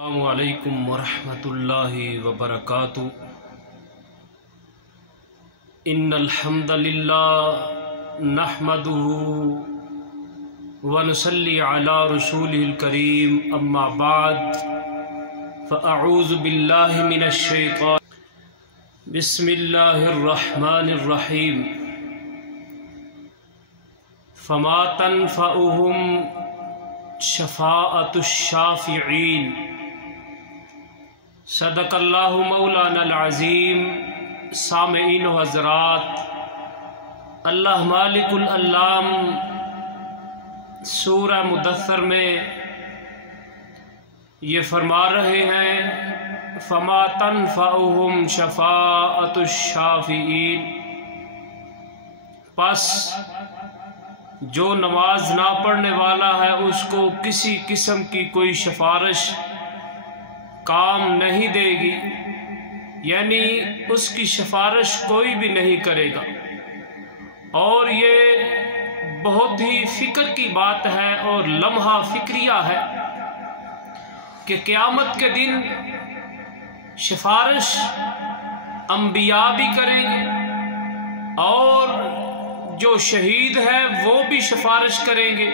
السلام علیکم ورحمۃ اللہ وبرکاتہ۔ ان الحمد للہ نحمده ونصلی علی رسولہ الکریم، اما بعد فاعوذ باللہ من الشیطان بسم اللہ الرحمن الرحیم۔ فما تنفعهم شفاعۃ الشافعین۔ صدق اللہ مولانا العظیم۔ سامعین و حضرات، اللہ مالک الالام سورہ مدثر میں یہ فرما رہے ہیں، فما تنفعهم شفاعۃ الشافعین۔ پس جو نماز نہ پڑھنے والا ہے اس کو کسی قسم کی کوئی سفارش کام نہیں دے گی، یعنی اس کی سفارش کوئی بھی نہیں کرے گا۔ اور یہ بہت ہی فکر کی بات ہے اور لمحہ فکریہ ہے کہ قیامت کے دن سفارش انبیاء بھی کریں گے اور جو شہید ہے وہ بھی سفارش کریں گے،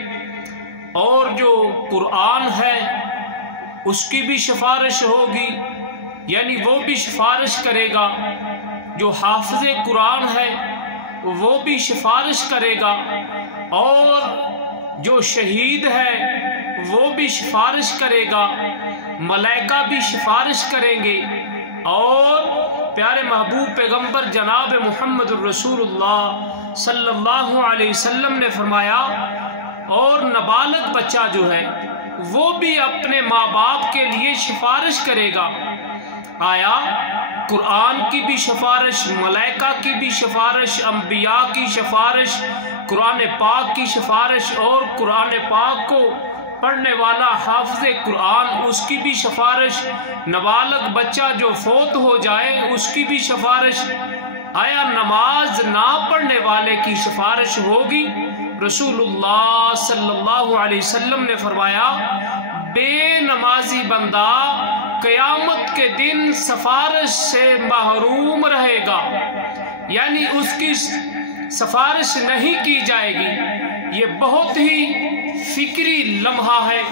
اور جو قرآن ہے اس کی بھی سفارش ہوگی، یعنی وہ بھی سفارش کرے گا۔ جو حافظ قرآن ہے وہ بھی سفارش کرے گا، اور جو شہید ہے وہ بھی سفارش کرے گا، ملائکہ بھی سفارش کریں گے۔ اور پیارے محبوب پیغمبر جناب محمد الرسول اللہ صلی اللہ علیہ وسلم نے فرمایا، اور نابالغ بچہ جو ہے وہ بھی اپنے ماں باپ کے لیے سفارش کرے گا۔ آیا قرآن کی بھی سفارش، ملائکہ کی بھی سفارش، انبیاء کی سفارش، قرآن پاک کی سفارش، اور قرآن پاک کو پڑھنے والا حافظ قرآن اس کی بھی سفارش، نابالغ بچہ جو فوت ہو جائے اس کی بھی سفارش، آیا نماز نہ پڑھنے والے کی سفارش ہوگی؟ رسول اللہ صلی اللہ علیہ وسلم نے فرمایا، بے نمازی بندہ قیامت کے دن سفارش سے محروم رہے گا، یعنی اس کی سفارش نہیں کی جائے گی۔ یہ بہت ہی فکری لمحہ ہے،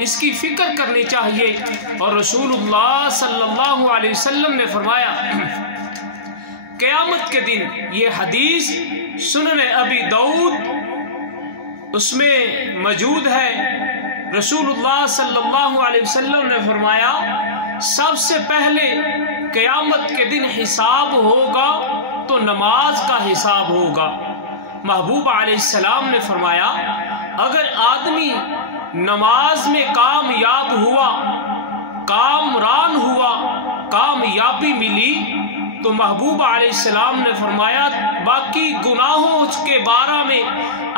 اس کی فکر کرنی چاہیے۔ اور رسول اللہ صلی اللہ علیہ وسلم نے فرمایا قیامت کے دن، یہ حدیث سنن ابی داؤد اس میں موجود ہے، رسول اللہ صلی اللہ علیہ وسلم نے فرمایا سب سے پہلے قیامت کے دن حساب ہوگا تو نماز کا حساب ہوگا۔ محبوب علیہ السلام نے فرمایا اگر آدمی نماز میں کامیاب ہوا، کامران ہوا، کامیابی ملی، تو محبوب علیہ السلام نے فرمایا باقی گناہوں کے بارے میں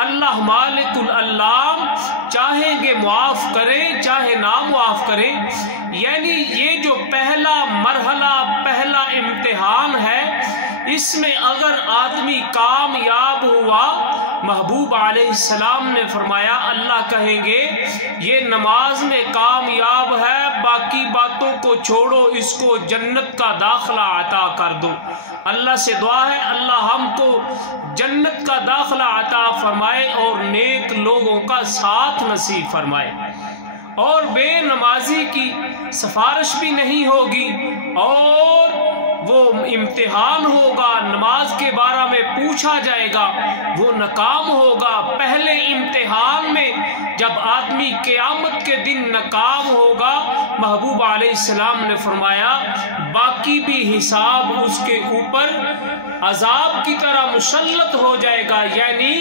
اللہ مالک الالام چاہیں گے معاف کریں چاہے نہ معاف کریں۔ یعنی یہ جو پہلا مرحلہ، پہلا امتحان ہے، اس میں اگر آدمی کامیاب ہوا، محبوب علیہ السلام نے فرمایا اللہ کہیں گے یہ نماز میں کامیاب ہے، باقی باتوں کو چھوڑو، اس کو جنت کا داخلہ عطا کر دو۔ اللہ سے دعا ہے اللہ ہم کو جنت کا داخلہ عطا فرمائے اور نیک لوگوں کا ساتھ نصیب فرمائے۔ اور بے نمازی کی سفارش بھی نہیں ہوگی، اور وہ امتحان ہوگا، نماز کے بارے میں پوچھا جائے گا، وہ ناکام ہوگا۔ پہلے امتحان میں جب آدمی قیامت کے دن ناکام ہوگا، محبوب علیہ السلام نے فرمایا باقی بھی حساب اس کے اوپر عذاب کی طرح مسلط ہو جائے گا، یعنی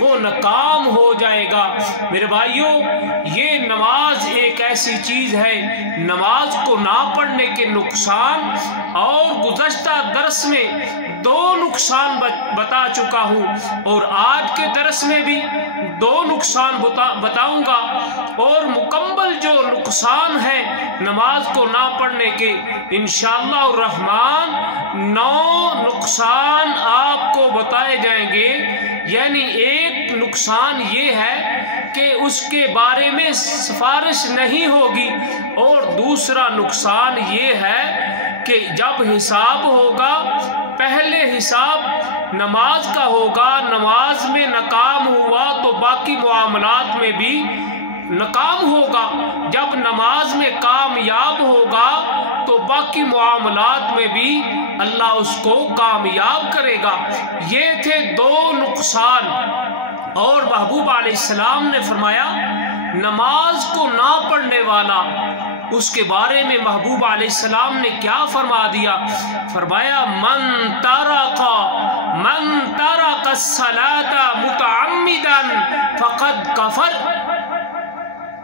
وہ ناکام ہو جائے گا۔ میرے بھائیوں، یہ نماز ایک ایسی چیز ہے، نماز کو نہ پڑھنے کے نقصان، اور گزشتہ درس میں 2 نقصان بتا چکا ہوں، اور آج کے درس میں بھی 2 نقصان بتاؤں گا، اور مکمل جو نقصان ہے نماز کو نہ پڑھنے کے انشاءاللہ الرحمن 9 نقصان آپ کو بتائے جائیں گے۔ یعنی ایک نقصان یہ ہے کہ اس کے بارے میں سفارش نہیں ہوگی، اور دوسرا نقصان یہ ہے کہ جب حساب ہوگا، پہلے حساب نماز کا ہوگا، نماز میں ناکام ہوا تو باقی معاملات میں بھی ناکام ہوگا، جب نماز میں کامیاب ہوگا تو باقی معاملات میں بھی اللہ اس کو کامیاب کرے گا۔ یہ تھے 2 نقصان۔ اور محبوب علیہ السلام نے فرمایا نماز کو نہ پڑھنے والا، اس کے بارے میں محبوب علیہ السلام نے کیا فرما دیا؟ فرمایا من ترک الصلاة متعمدا فقد کفر۔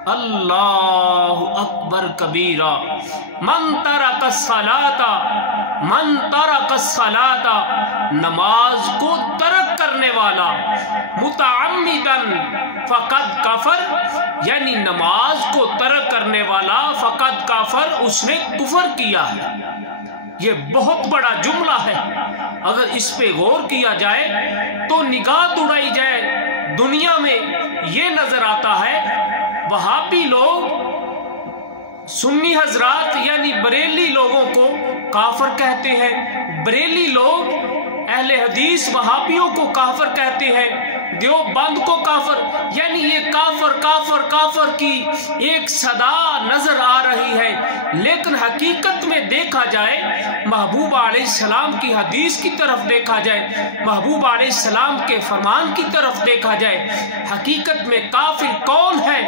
اللہ اکبر کبیرہ۔ من ترک الصلاة، نماز کو ترک کرنے والا، متعمدن فقد کفر، یعنی نماز کو ترک کرنے والا فقد کفر، اس نے کفر کیا ہے۔ یہ بہت بڑا جملہ ہے، اگر اس پہ غور کیا جائے تو نگاہ دوڑائی جائے دنیا میں یہ نظر آتا ہے وہابی لوگ سنی حضرات یعنی بریلی لوگوں کو کافر کہتے ہیں، بریلی لوگ اہل حدیث وہابیوں کو کافر کہتے ہیں، دیوبند کو کافر، یعنی یہ کافر کافر کافر کی ایک صدا نظر آ رہی ہے۔ لیکن حقیقت میں دیکھا جائے، محبوب علیہ السلام کی حدیث کی طرف دیکھا جائے، محبوب علیہ السلام کے فرمان کی طرف دیکھا جائے، حقیقت میں کافر کون ہے؟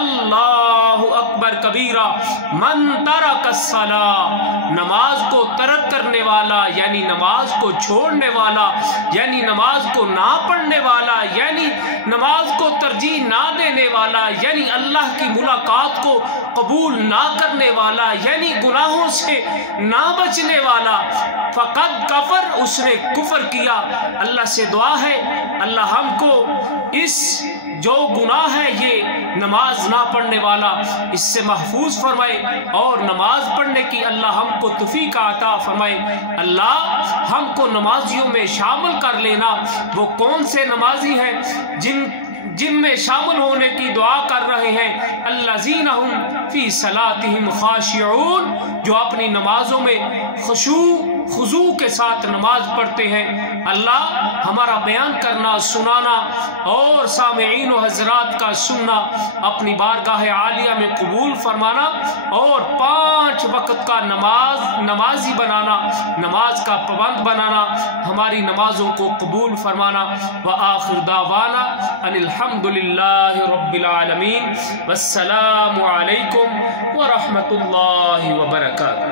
اللہ اکبر کبیرہ۔ من ترک الصلاۃ، نماز کو ترک کرنے والا یعنی نماز کو چھوڑنے والا، یعنی نماز کو نہ پڑھنے والا، یعنی نماز کو ترجیح نہ دینے والا، یعنی اللہ کی ملاقات کو قبول نہ کرنے والا، یعنی گناہوں سے نہ بچنے والا، فقد کفر، اس نے کفر کیا۔ اللہ سے دعا ہے اللہ ہم کو اس جو گناہ ہے یہ نماز نہ پڑھنے والا اس سے محفوظ فرمائے، اور نماز پڑھنے کی اللہ ہم کو توفیق عطا فرمائے۔ اللہ ہم کو نمازیوں میں شامل کر لینا۔ وہ کون سے نمازی ہیں جن میں شامل ہونے کی دعا کر رہے ہیں؟ الذین هم فی صلاتہم خاشعون، جو اپنی نمازوں میں خضوع کے ساتھ نماز پڑھتے ہیں۔ اللہ ہمارا بیان کرنا، سنانا اور سامعین و حضرات کا سننا اپنی بارگاہ عالیہ میں قبول فرمانا، اور 5 وقت کا نمازی بنانا، نماز کا پابند بنانا، ہماری نمازوں کو قبول فرمانا۔ وآخر دعوانا ان الحمد للہ رب العالمین، والسلام علیکم ورحمۃ اللہ وبرکاتہ۔